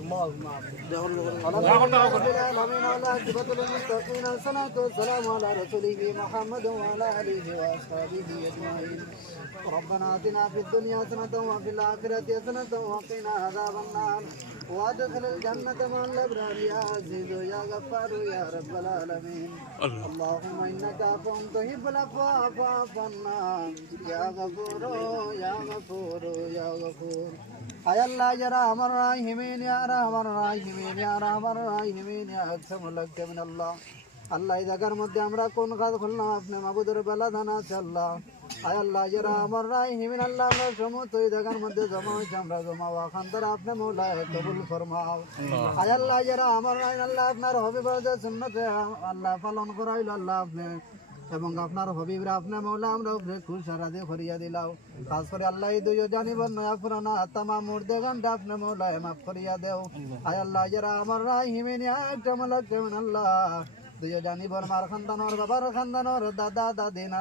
اللهم آمين. المتقين الصلاة والسلام على رسوله محمد وعلى آله وأصحابه أجمعين. ربنا آتنا في الدنيا حسنة وفي الآخرة حسنة وقنا عذاب النار وادخل الجنة مع الأبرار يا عزيز يا غفار يا رب العالمين. اللهم إنك عفو تحب العفو فاعف عنا يا غفور يا غفور يا غفور. আয় আল্লাহ ইয়া রাহমান রাহিমিন ইয়া রাহমান রাহিমিন ইয়া রাহমান রাহিমিন ইয়া আকসামুল হাকিমিন আল্লাহ। আল্লাহ এই জায়গার মধ্যে আমরা কোন কাজ করলাম আপনি মাবুদের বেলা জানা আছে আল্লাহ। আয় আল্লাহ ইয়া রাহমান রাহিমিন আল্লাহ আমরা সমস্ত এই জায়গার মধ্যে জমা হয়েছে আমরা জমা ওয়াখান দ্বারা আপনি মৌলা কবুল ফরমাও। আয় আল্লাহ ইয়া রাহমান রাহিম আল্লাহ আপনার হবিবদের সুন্নতে আল্লাহ পালন করাইল আল্লাহ আপনি এবং আপনার হবিবরা আপনার মৌলা আমরা উপরে খুশ রাধে করিয়া দিলাও। খাস করে আল্লাহ এই দুই জানিবার নয়া পুরানা তামা মুর্দে গানটা আপনার মৌলা মাফ করিয়া দেও। আয় আল্লাহ যারা আমার রাহিমিন একটা মালাক কেমন আল্লাহ দুই জানিবার মার খানদানোর বাবার খানদানোর দাদা দাদি নানা